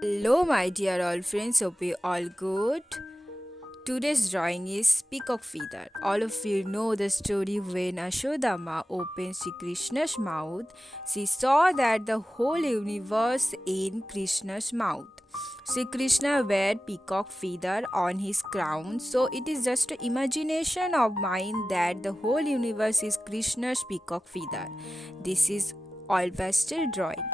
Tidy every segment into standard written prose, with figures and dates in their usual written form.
Hello, my dear all friends. Hope you all good. Today's drawing is peacock feather. All of you know the story when Ashodama opened Sri Krishna's mouth. She saw that the whole universe in Krishna's mouth. Sri Krishna wear peacock feather on his crown, so it is just an imagination of mine that the whole universe is Krishna's peacock feather. This is all pastel drawing.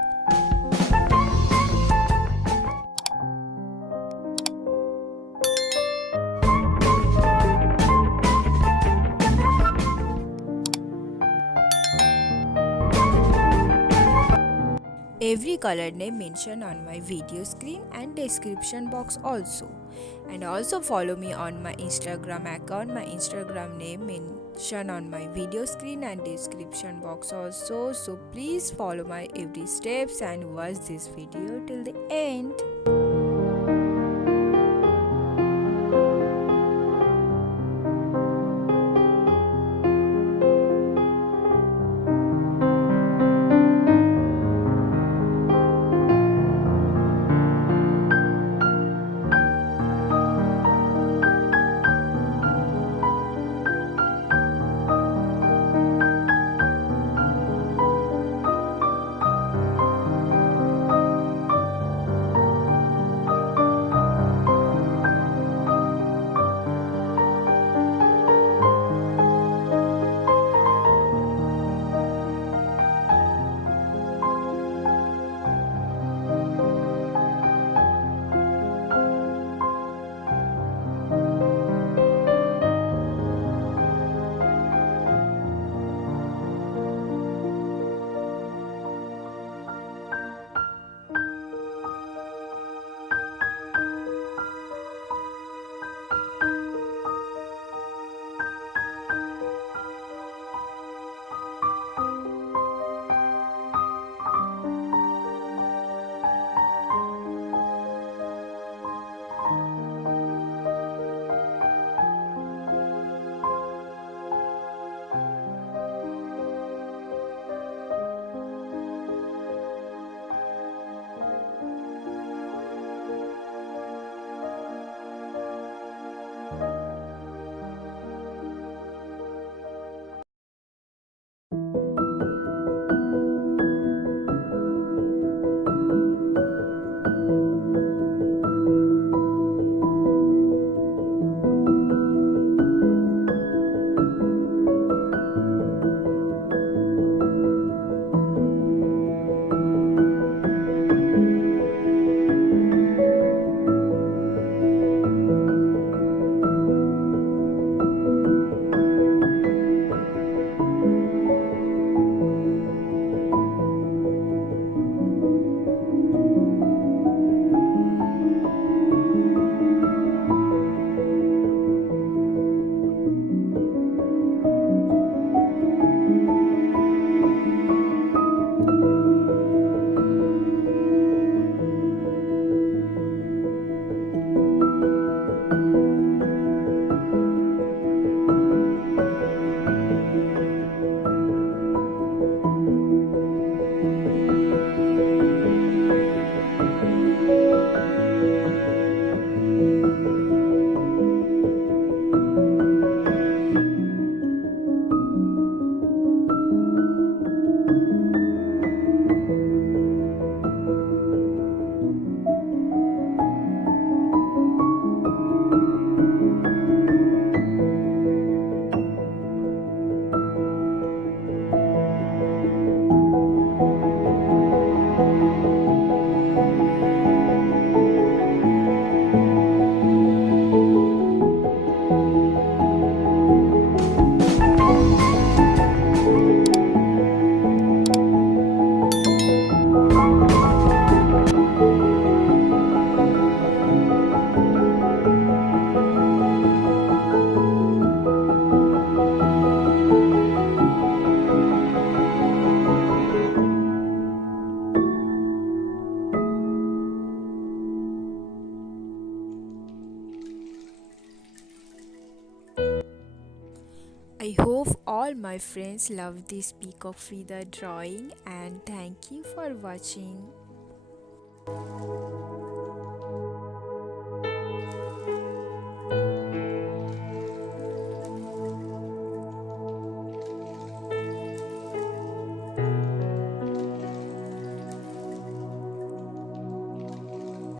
Every color name mentioned on my video screen and description box also. And also follow me on my Instagram account. My Instagram name mentioned on my video screen and description box also. So please follow my every steps and watch this video till the end. I hope all my friends love this peacock feather drawing and thank you for watching.